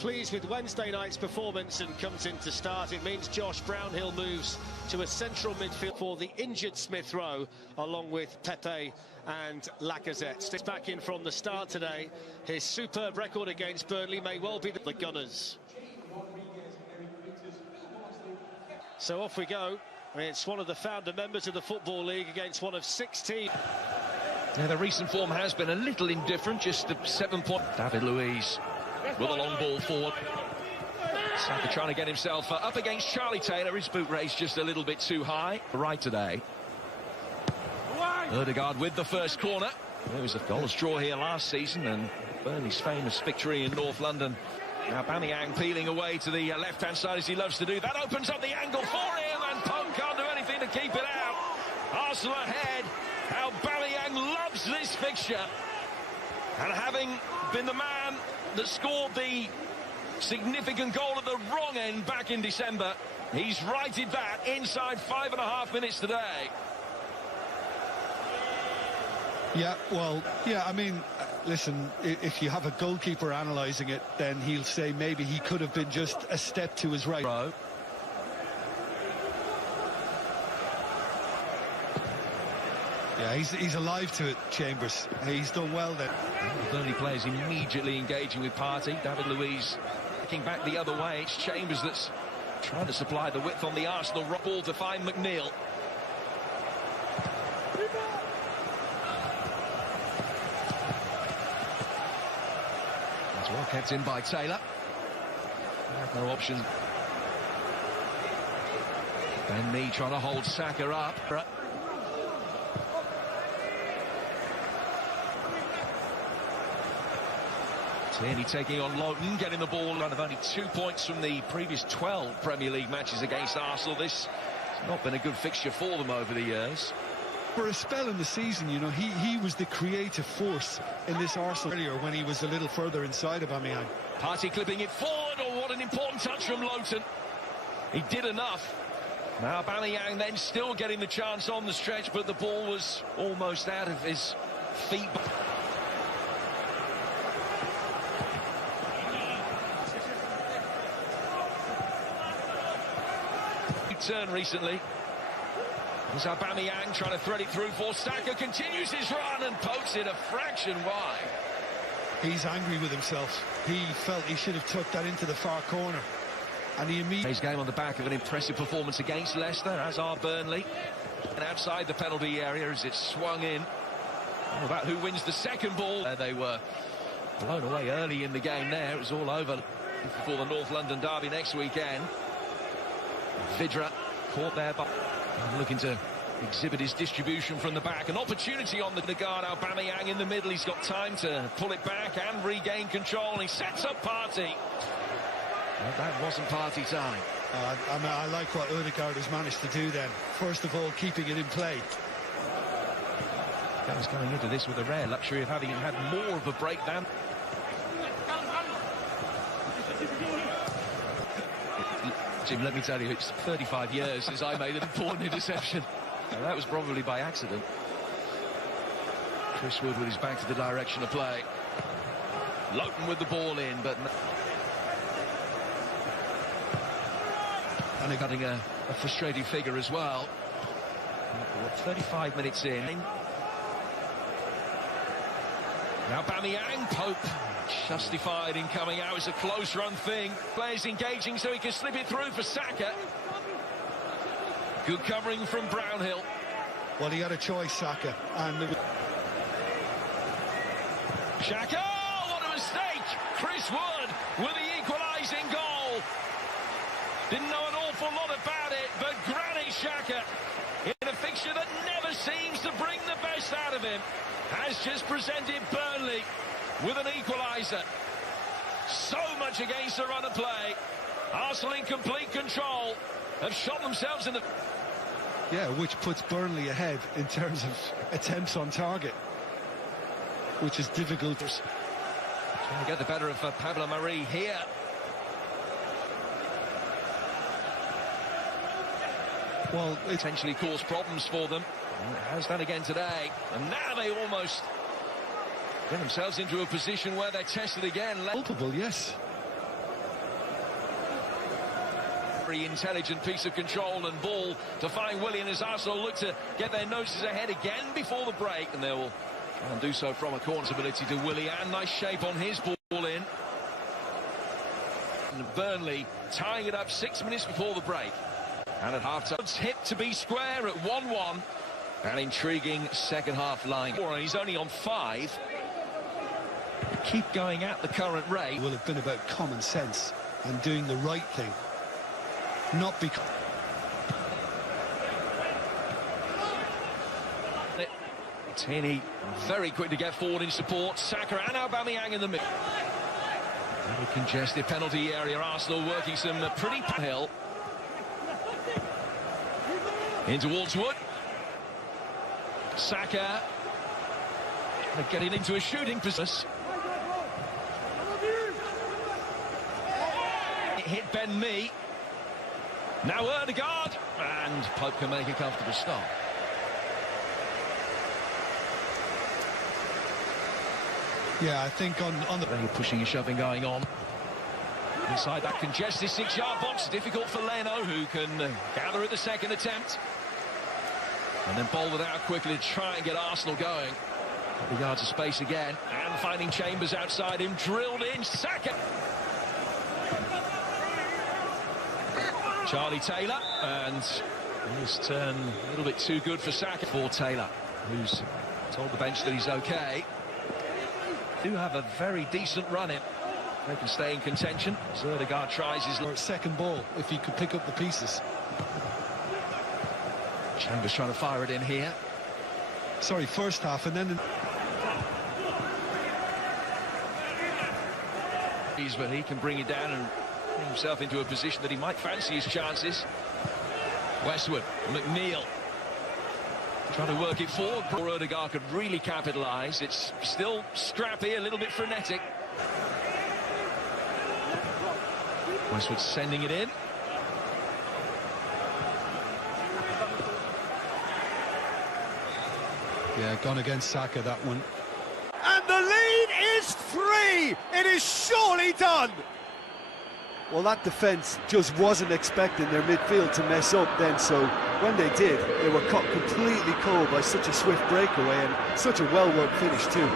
Pleased with Wednesday night's performance and comes in to start. It means Josh Brownhill moves to a central midfield for the injured Smith Rowe, along with Pepe and Lacazette. Sticks back in from the start today. His superb record against Burnley may well be the Gunners. So off we go. It's one of the founder members of the Football League against one of 6 teams. Yeah, the recent form has been a little indifferent, just a 7-point. David Luiz with a long ball forward. Saka trying to get himself up against Charlie Taylor. His boot raised just a little bit too high. Right today. Ødegaard with the first corner. There was a goalless draw here last season, and Burnley's famous victory in North London. Now Aubameyang peeling away to the left-hand side as he loves to do. That opens up the angle for him, and Pope can't do anything to keep it out. Arsenal ahead. Aubameyang loves this fixture. And having been the man that scored the significant goal at the wrong end back in December, he's righted that inside 5.5 minutes today. Yeah, well, yeah, I mean, listen, if you have a goalkeeper analysing it, then he'll say maybe he could have been just a step to his right. Yeah, he's alive to it, Chambers. He's done well there. Burnley players immediately engaging with Partey. David Luiz looking back the other way. It's Chambers that's trying to supply the width on the Arsenal ball to find McNeil. That's well kept in by Taylor. No option. Ben Mee trying to hold Saka up. Tierney taking on Loughton, getting the ball out of only 2 points from the previous 12 Premier League matches against Arsenal. This has not been a good fixture for them over the years. For a spell in the season, you know, he was the creative force in this Arsenal earlier when he was a little further inside of Aubameyang. Partey clipping it forward. Oh, what an important touch from Loughton. He did enough. Now Aubameyang then still getting the chance on the stretch, but the ball was almost out of his feet. Turn recently. There's Aubameyang trying to thread it through for Saka, continues his run and pokes it a fraction wide. He's angry with himself. He felt he should have tucked that into the far corner, and he immediately... His game on the back of an impressive performance against Leicester, as are Burnley, and outside the penalty area as it swung in. All about who wins the second ball. They were blown away early in the game there. It was all over before the North London derby next weekend. Vidra caught there, but looking to exhibit his distribution from the back. An opportunity on the guard. Aubameyang in the middle. He's got time to pull it back and regain control. And he sets up Partey. Well, that wasn't Partey time. I mean, I like what Ødegaard has managed to do then. First of all, keeping it in play. That was going into this with a rare luxury of having had more of a break than... Jim, let me tell you, it's 35 years since I made an important interception. Now, that was probably by accident. Chris Wood with his back to the direction of play. Loughton with the ball in, but... And they're cutting a frustrating figure as well. 35 minutes in. Now Aubameyang, Pope justified in coming out. It's a close run thing. Players engaging so he can slip it through for Saka. Good covering from Brownhill. Well, he had a choice, Saka. And Xhaka, oh, what a mistake! Chris Wood with the equalising goal. Didn't know an awful lot about it, but Granit Xhaka, in a fixture that never seems to bring the best out of him, has just presented Burnley with an equaliser. So much against the run of play. Arsenal in complete control have shot themselves in the... Yeah, which puts Burnley ahead in terms of attempts on target, which is difficult. Trying to get the better of Pablo Marie here. Well, it potentially caused problems for them. And it has done again today. And now they almost get themselves into a position where they're tested again. Culpable, yes. Very intelligent piece of control and ball to find Willian as Arsenal look to get their noses ahead again before the break, and they will try and do so from a corner's ability to Willian. Nice shape on his ball in. And Burnley tying it up 6 minutes before the break. And at half-time, it's hit to be square at 1-1. An intriguing second half line. He's only on 5. Keep going at the current rate. It will have been about common sense and doing the right thing. Not because... Tierney very quick to get forward in support. Saka and Aubameyang in the middle. Very congested penalty area. Arsenal working some pretty hill. In towards Wood. Saka getting into a shooting position. It hit Ben Mee. Now Ødegaard, and Pope can make a comfortable stop. Yeah, I think on the... Very pushing and shoving going on. Inside that congested 6-yard box, difficult for Leno, who can gather at the second attempt. And then bowled it out quickly to try and get Arsenal going. Couple yards of space again, and finding Chambers outside him, drilled in, Saka. Charlie Taylor, and this turn a little bit too good for Saka. For Taylor, who's told the bench that he's okay. Do have a very decent run in. They can stay in contention. Ødegaard tries his second ball, if he could pick up the pieces. Chambers trying to fire it in here. Sorry, first half, and then... But he can bring it down and bring himself into a position that he might fancy his chances. Westwood, McNeil. Trying to work it forward. Ødegaard could really capitalise. It's still scrappy, a little bit frenetic. Westwood sending it in. Yeah, gone against Saka, that one. And the lead is 3! It is surely done! Well, that defence just wasn't expecting their midfield to mess up then, so when they did, they were caught completely cold by such a swift breakaway and such a well-worked finish too.